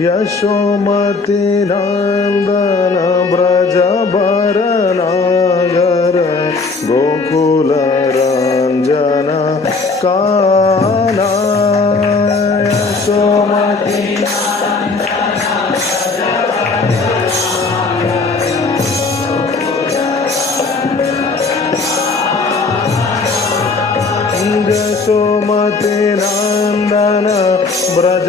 Yashomati Nandan Vraj Nagar Yashomati Nandan Vraj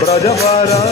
Brajavara